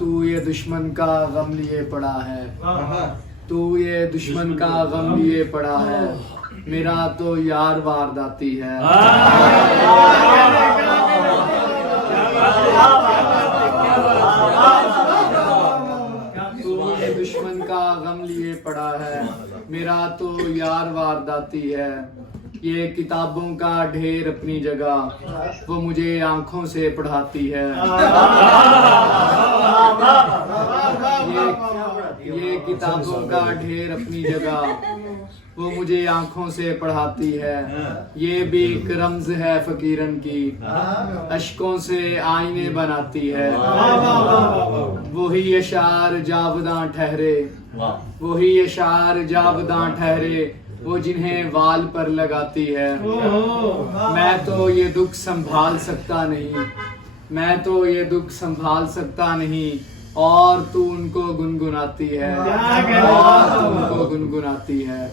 तू ये दुश्मन का गम लिए पड़ा है, तू ये दुश्मन का गम लिए पड़ा है, मेरा तो यार वारदाती है। तू ये दुश्मन का गम लिए पड़ा है, मेरा तो यार वारदाती है। ये किताबों का ढेर अपनी जगह, वो मुझे आंखों से पढ़ाती है। ये किताबों का ढेर अपनी जगह, वो मुझे आंखों से पढ़ाती है। ये भी एक रम्ज है फकीरन की, अश्कों से आईने बनाती है। वही अशार जावदां ठहरे, वही अशार जावदां ठहरे, वो जिन्हें वाल पर लगाती है। मैं तो ये दुख संभाल सकता नहीं, मैं तो ये दुख संभाल सकता नहीं, और तू उनको गुनगुनाती है, और तू उनको गुनगुनाती है।